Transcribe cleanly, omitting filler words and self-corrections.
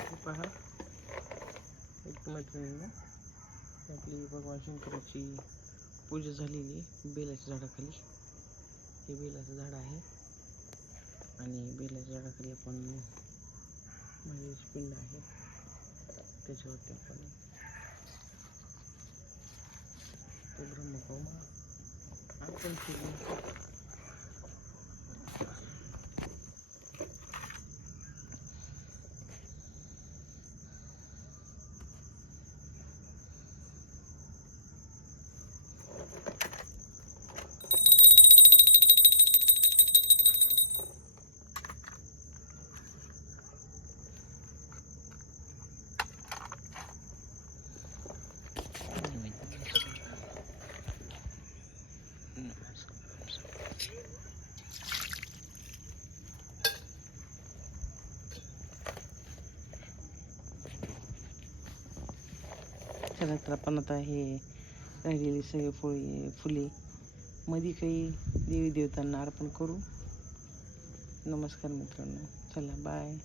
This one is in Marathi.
हे पहा एक मैत्रिणीनं आपली भगवान शंकराची पूजा झालेली बेलाच्या झाडाखाली. हे बेलाचं झाड आहे आणि बेलाच्या झाडाखाली आपण महादेवाची पिंड आहे, त्याच्यावरती आपण तो ब्रह्मकौमा अर्पण केली. चला तर आपण आता हे राहिलेली सगळे फुले मध्ये काही देवी देवतांना अर्पण करू. नमस्कार मित्रांनो, चला बाय.